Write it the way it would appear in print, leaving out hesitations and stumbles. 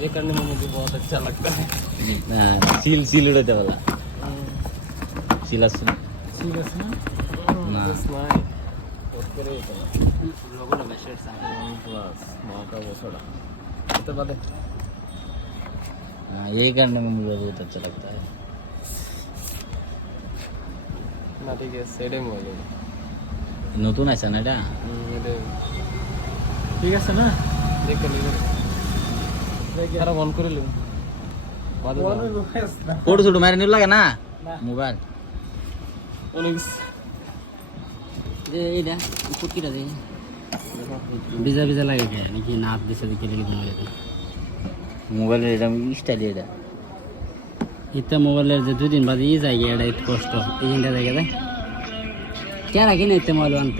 ये करने में मुझे बहुत अच्छा लगता है। सील सील उड़ाते वाला सीला सीरियस ना ना करे तो लोगों ने मैसेज साथ क्लास मां का वो थोड़ा तो बात है। हाँ ये करने में मुझे बहुत अच्छा लगता है। না ঠিক আছে সেটাই মোবাইল নতুন আছে না এটা ঠিক আছে না দেখে নিলে তারা অন করে নিল ফটো শুট মারি নিল লাগে না মোবাইল অনেক এইটা কুটকিটা দেই ভিজা ভিজা লাগে কে নাকি নাপ দিছে দেখে লিখে মনে যেত মোবাইল এটা স্টাইল এটা ইতা মোবাইলের যে 2 দিন বাদে ই যায় এটা একটু কষ্ট এই জিনিসটা দেখে দেয় কেরা কিনে ইতে মোবাইল আনতে